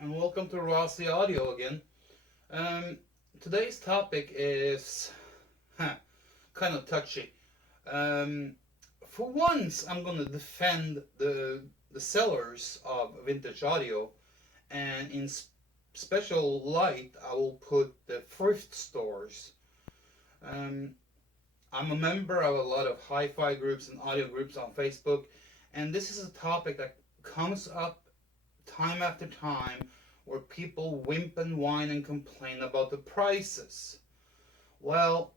and welcome to Rossi Audio again. Um, Today's topic is kind of touchy. Um, for once, I'm going to defend the sellers of vintage audio, and in special light, I will put the thrift stores. Um, I'm a member of a lot of hi-fi groups and audio groups on Facebook, and this is a topic that comes up time after time where people wimp and whine and complain about the prices. Well,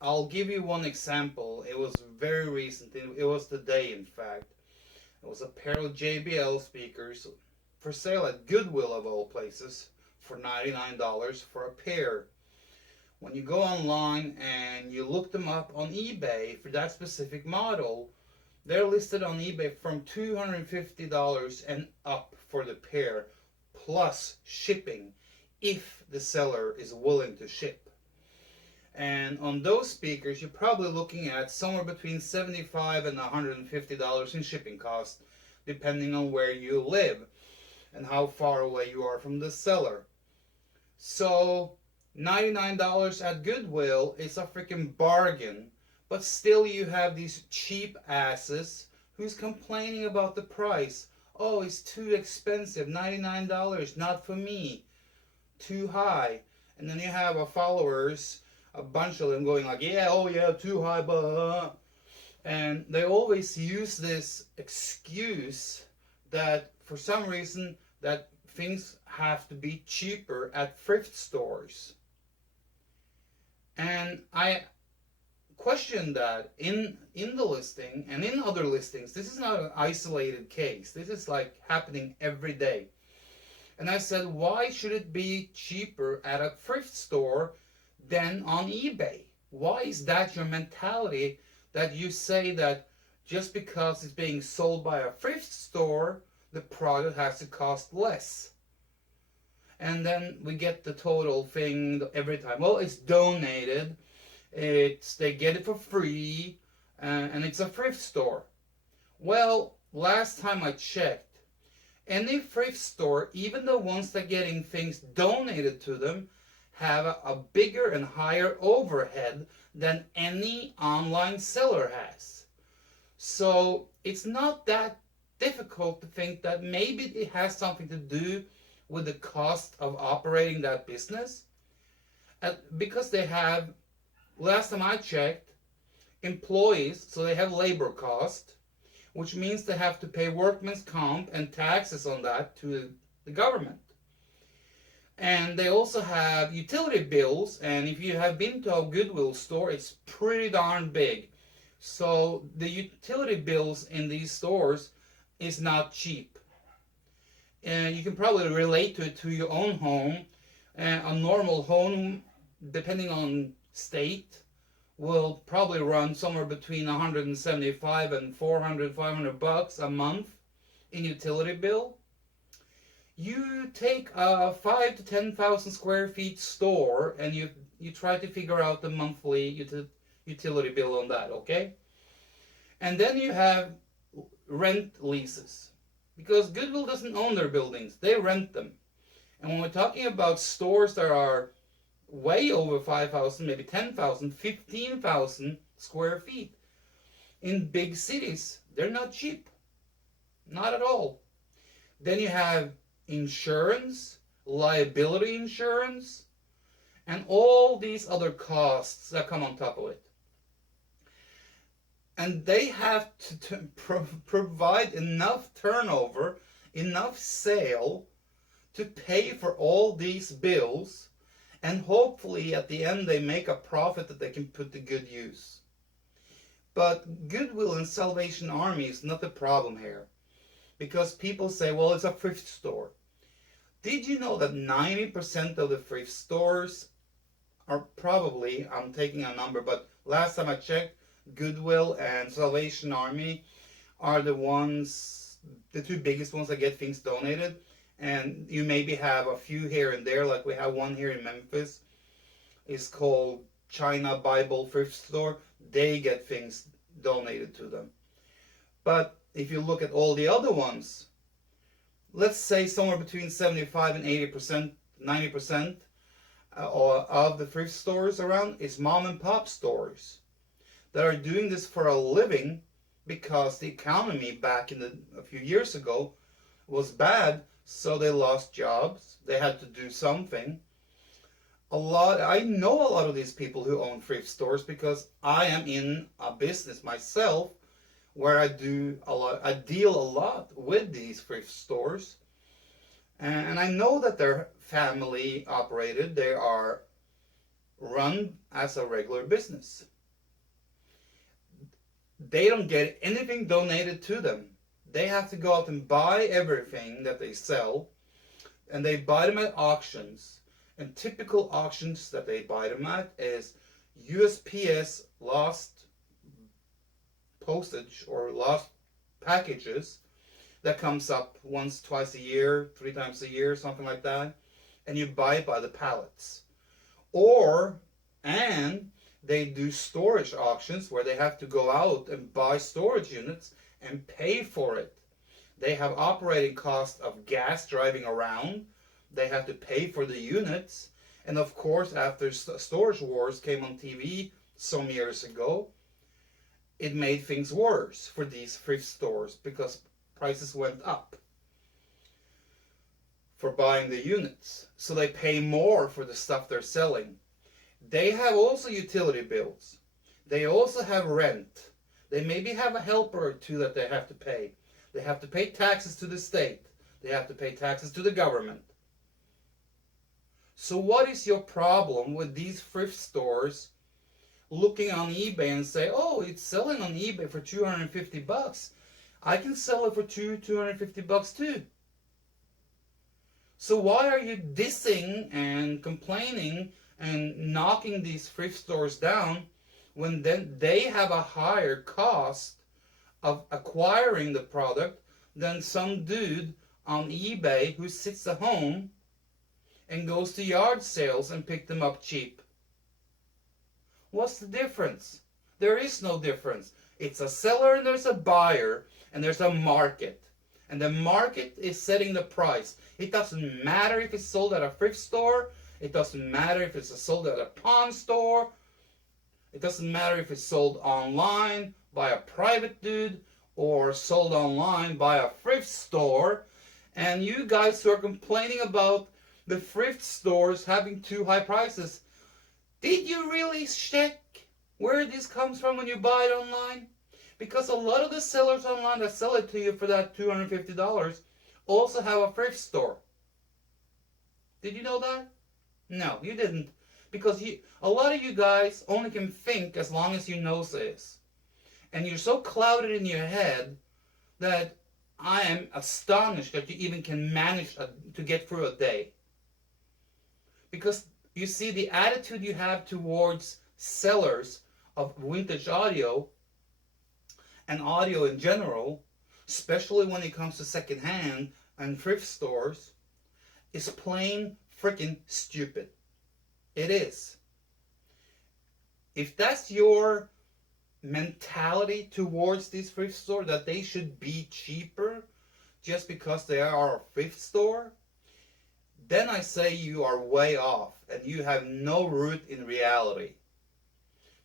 I'll give you one example. It was very recent. It was today, in fact. It was a pair of JBL speakers for sale at Goodwill, of all places, for $99 for a pair. When you go online and you look them up on eBay for that specific model, they're listed on eBay from $250 and up for the pair, plus shipping, if the seller is willing to ship. And on those speakers, you're probably looking at somewhere between $75 and $150 in shipping cost, depending on where you live and how far away you are from the seller. So $99 at Goodwill is a freaking bargain, but still you have these cheap asses who's complaining about the price. Oh, it's too expensive. $99, not for me. Too high. And then you have followers, a bunch of them going like, yeah, oh yeah, too high, blah. And they always use this excuse that for some reason that things have to be cheaper at thrift stores. And I question that in the listing and in other listings. This is not an isolated case. This is like happening every day. And I said, why should it be cheaper at a thrift store than on eBay? Why is that your mentality, that you say that just because it's being sold by a thrift store, the product has to cost less? And then we get the total thing every time. Well, it's donated. They get it for free, and it's a thrift store. Well, last time I checked, any thrift store, even the ones that are getting things donated to them, have a bigger and higher overhead than any online seller has. So it's not that difficult to think that maybe it has something to do with the cost of operating that business, because they have, last time I checked, employees, so they have labor cost, which means they have to pay workman's comp and taxes on that to the government. And they also have utility bills, and if you have been to a Goodwill store, it's pretty darn big. So the utility bills in these stores is not cheap. And you can probably relate to it to your own home. A normal home, depending on state, will probably run somewhere between 175 and 400, 500 bucks a month in utility bill. You take a 5 to 10,000 square feet store and you try to figure out the monthly utility bill on that, okay? And then you have rent leases, because Goodwill doesn't own their buildings, they rent them. And when we're talking about stores that are way over 5,000, maybe 10,000, 15,000 square feet in big cities, they're not cheap. Not at all. Then you have insurance, liability insurance, and all these other costs that come on top of it. And they have to provide enough turnover, enough sale to pay for all these bills, and hopefully at the end they make a profit that they can put to good use. But Goodwill and Salvation Army is not the problem here, because people say, well, it's a thrift store. Did you know that 90% of the thrift stores are probably, I'm taking a number, but last time I checked, Goodwill and Salvation Army are the two biggest ones that get things donated. And you maybe have a few here and there, like we have one here in Memphis. It's called China Bible Thrift Store. They get things donated to them. But if you look at all the other ones, let's say somewhere between 75 and 80%, 90% of the thrift stores around is mom and pop stores that are doing this for a living because the economy back a few years ago was bad, so they lost jobs. They had to do something. I know a lot of these people who own thrift stores because I am in a business myself where I deal a lot with these thrift stores. And I know that they're family operated. They are run as a regular business. They don't get anything donated to them. They have to go out and buy everything that they sell, and they buy them at auctions. And typical auctions that they buy them at is USPS lost postage or lost packages that comes up once, twice a year, 3 times a year, something like that, and you buy it by the pallets. And they do storage auctions where they have to go out and buy storage units and pay for it. They have operating costs of gas driving around. They have to pay for the units. And of course, after Storage Wars came on TV some years ago, it made things worse for these thrift stores because prices went up for buying the units. So they pay more for the stuff they're selling. They have also utility bills. They also have rent. They maybe have a helper or two that they have to pay. They have to pay taxes to the state. They have to pay taxes to the government. So what is your problem with these thrift stores looking on eBay and say, oh, it's selling on eBay for $250. I can sell it for $250 too. So why are you dissing and complaining and knocking these thrift stores down when then they have a higher cost of acquiring the product than some dude on eBay who sits at home and goes to yard sales and pick them up cheap? What's the difference? There is no difference. It's a seller and there's a buyer and there's a market. And the market is setting the price. It doesn't matter if it's sold at a thrift store. It doesn't matter if it's sold at a pawn store. It doesn't matter if it's sold online by a private dude or sold online by a thrift store. And you guys who are complaining about the thrift stores having too high prices, did you really check where this comes from when you buy it online? Because a lot of the sellers online that sell it to you for that $250 also have a thrift store. Did you know that? No, you didn't. Because a lot of you guys only can think as long as your nose is. And you're so clouded in your head that I am astonished that you even can manage to get through a day. Because you see, the attitude you have towards sellers of vintage audio and audio in general, especially when it comes to secondhand and thrift stores, is plain freaking stupid. It is. If that's your mentality towards these thrift stores, that they should be cheaper just because they are a thrift store, then I say you are way off and you have no root in reality.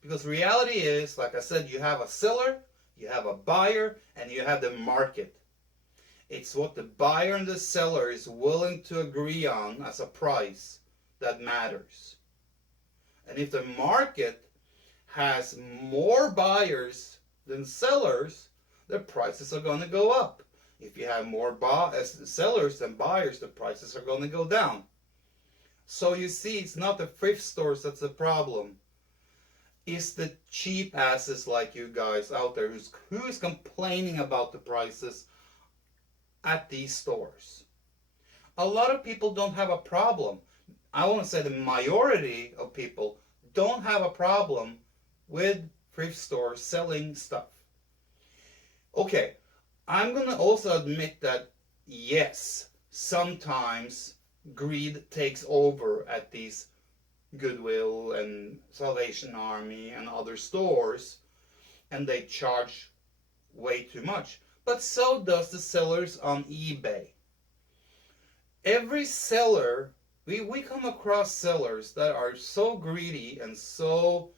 Because reality is, like I said, you have a seller, you have a buyer, and you have the market. It's what the buyer and the seller is willing to agree on as a price that matters. And if the market has more buyers than sellers, the prices are going to go up. If you have more sellers than buyers, the prices are going to go down. So you see, it's not the thrift stores that's the problem. It's the cheap asses like you guys out there who is complaining about the prices at these stores. A lot of people don't have a problem. I want to say the majority of people don't have a problem with thrift stores selling stuff. Okay, I'm going to also admit that, yes, sometimes greed takes over at these Goodwill and Salvation Army and other stores, and they charge way too much. But so does the sellers on eBay. Every seller, we come across sellers that are so greedy and so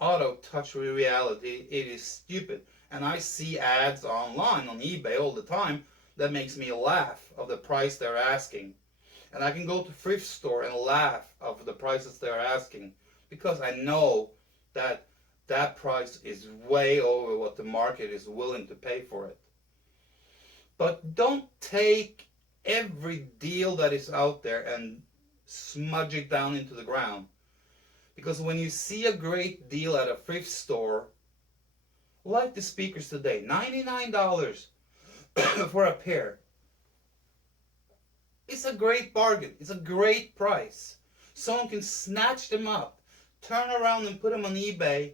out of touch with reality, it is stupid. And I see ads online on eBay all the time that makes me laugh of the price they're asking. And I can go to thrift store and laugh of the prices they're asking because I know that that price is way over what the market is willing to pay for it. But don't take every deal that is out there and smudge it down into the ground. Because when you see a great deal at a thrift store, like the speakers today, $99 for a pair. It's a great bargain. It's a great price. Someone can snatch them up, turn around and put them on eBay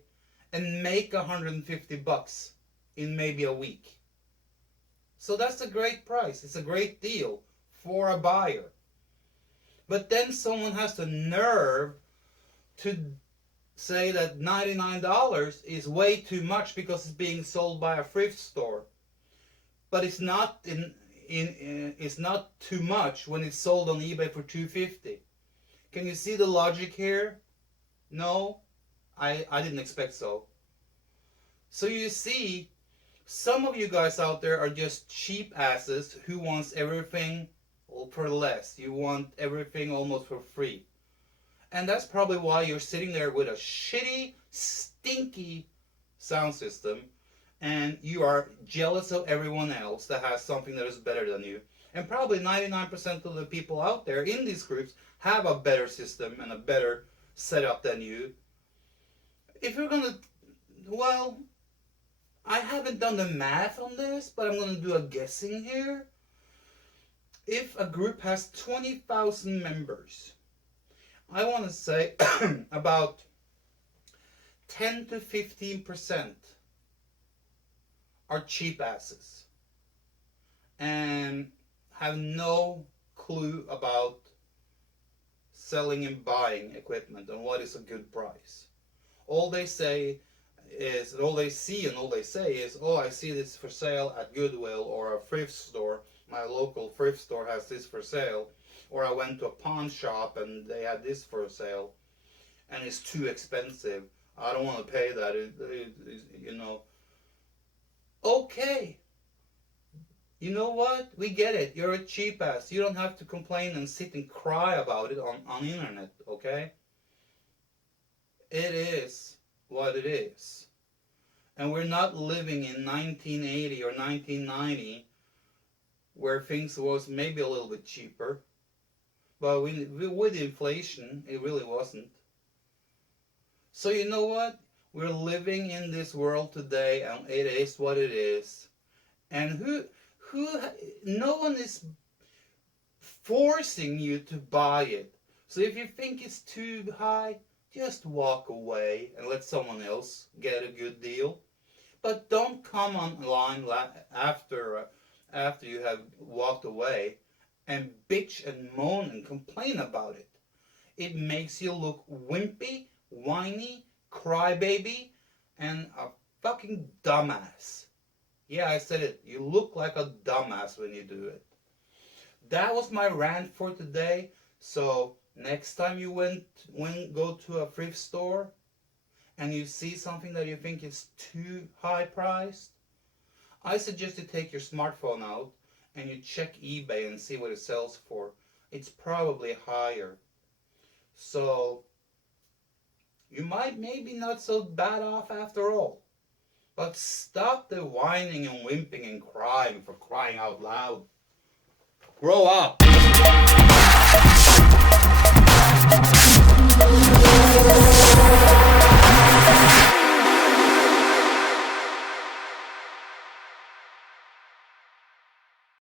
and make $150 in maybe a week. So that's a great price. It's a great deal for a buyer. But then someone has the nerve to say that $99 is way too much because it's being sold by a thrift store. But it's not it's not too much when it's sold on eBay for $250. Can you see the logic here? No, I didn't expect so. So you see, some of you guys out there are just cheap asses who wants everything for less. You want everything almost for free. And that's probably why you're sitting there with a shitty, stinky sound system, and you are jealous of everyone else that has something that is better than you. And probably 99% of the people out there in these groups have a better system and a better setup than you. If you're gonna, well, I haven't done the math on this, but I'm gonna do a guessing here. If a group has 20,000 members, I want to say about 10 to 15% are cheap asses and have no clue about selling and buying equipment and what is a good price. All they say is, all they see and all they say is, oh, I see this for sale at Goodwill or a thrift store. My local thrift store has this for sale. Or I went to a pawn shop and they had this for sale and it's too expensive. I don't want to pay that. You know. Okay. You know what? We get it. You're a cheap ass. You don't have to complain and sit and cry about it on the internet, okay? It is what it is. And we're not living in 1980 or 1990 where things was maybe a little bit cheaper. But with inflation, it really wasn't. So you know what? We're living in this world today, and it is what it is. And no one is forcing you to buy it. So if you think it's too high, just walk away and let someone else get a good deal. But don't come online after you have walked away and bitch and moan and complain about it. It makes you look wimpy, whiny, crybaby, and a fucking dumbass. Yeah, I said it. You look like a dumbass when you do it. That was my rant for today. So next time you go to a thrift store and you see something that you think is too high priced, I suggest you take your smartphone out and you check eBay and see what it sells for. It's probably higher. So you might maybe not so bad off after all. But stop the whining and whimpering and crying, for crying out loud. Grow up!